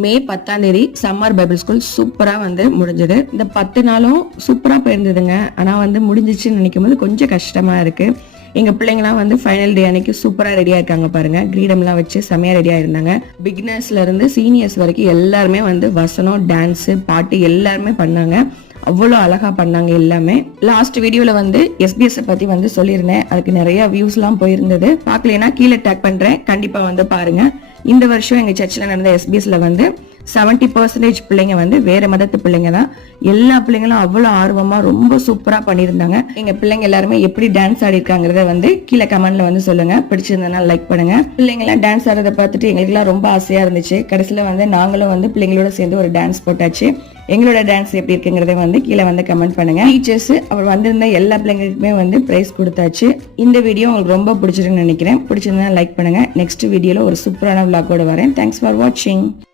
மே 10ஆம் தேதி summer Bible school சூப்பரா வந்து முடிஞ்சது. இந்த 10 நாளும் சூப்பரா போயிருந்ததுங்க. ஆனா வந்து முடிஞ்சிச்சுன்னு நினைக்கும் போது கொஞ்சம் கஷ்டமா இருக்கு. எங்க பிள்ளைங்கலாம் வந்து ஃபைனல் டே அன்னைக்கு சூப்பரா ரெடியா இருக்காங்க பாருங்க. கிரீடம்லாம் வச்சு செமையா ரெடியா இருந்தாங்க. பிகினர்ஸ்ல இருந்து சீனியர்ஸ் வரைக்கும் எல்லாருமே வந்து வசனம், டான்ஸ், பாட்டு எல்லாருமே பண்ணாங்க. அவ்வளோ அழகா பண்ணாங்க எல்லாமே. லாஸ்ட் வீடியோல வந்து SBS பத்தி வந்து சொல்லியிருந்தேன். அதுக்கு நிறைய வியூஸ் எல்லாம் போயிருந்தது. பார்க்கலைன்னா கீழே டேக் பண்றேன், கண்டிப்பா வந்து பாருங்க. இந்த வருஷம் எங்க சர்ச்சில் நடந்த SBSல வந்து 70% பிள்ளைங்க வந்து வேற மதத்து பிள்ளைங்க தான். எல்லா பிள்ளைங்களும் அவ்வளவு ஆர்வமா ரொம்ப சூப்பரா பண்ணியிருந்தாங்க. எங்க பிள்ளைங்க எல்லாருமே எப்படி டான்ஸ் ஆடி இருக்காங்கிறத வந்து கீழே கமெண்ட்ல வந்து சொல்லுங்க. பிடிச்சிருந்தா லைக் பண்ணுங்க. பிள்ளைங்க எல்லாம் டான்ஸ் ஆடுறத பார்த்துட்டு எங்களுக்கு எல்லாம் ரொம்ப ஆசையா இருந்துச்சு. கடைசியில வந்து நாங்களும் வந்து பிள்ளைங்களோட சேர்ந்து ஒரு டான்ஸ் போட்டாச்சு. எங்களோட டான்ஸ் எப்படி இருக்குங்கிறத வந்து கீழே வந்து கமெண்ட் பண்ணுங்க. டீச்சர்ஸ் அவர் வந்திருந்த எல்லா பிள்ளைங்களுக்குமே வந்து பிரைஸ் கொடுத்தாச்சு. இந்த வீடியோ உங்களுக்கு ரொம்ப பிடிச்சிருக்குன்னு நினைக்கிறேன். பிடிச்சிருந்தா லைக் பண்ணுங்க. நெக்ஸ்ட் வீடியோல ஒரு சூப்பரான vlog ஓட வரேன். தேங்க்ஸ் ஃபார் வாட்சிங்.